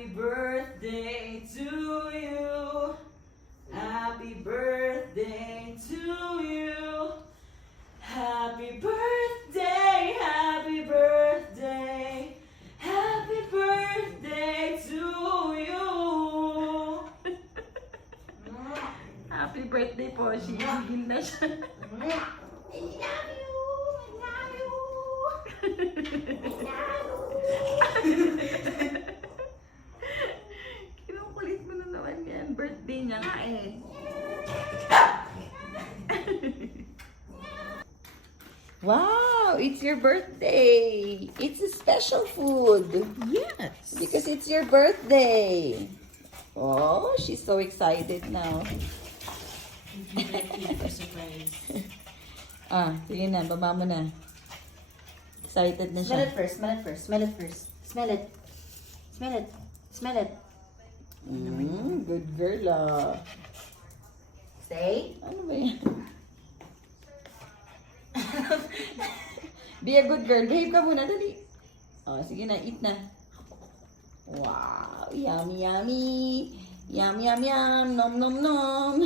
Happy birthday to you. Happy birthday to you. Happy birthday, happy birthday. Happy birthday to you. Happy birthday po. Sigil na siya. I love you. I love you. Kinukulit mo na naman yan. Birthday niya nga eh. Wow! It's your birthday! It's a special food! Yes. Because it's your birthday! Oh, she's so excited now. Surprise. Sige na, baba mo na. Excited na Smell siya. it first, smell it first, smell it first. Smell it. Smell it. Smell it. Good girl ah. Stay. Ano ba yan? Be a good girl. Behave ka muna, dali. Sige na, eat na. Wow, yummy, yummy. Yum, yum, yum. Nom, nom, nom.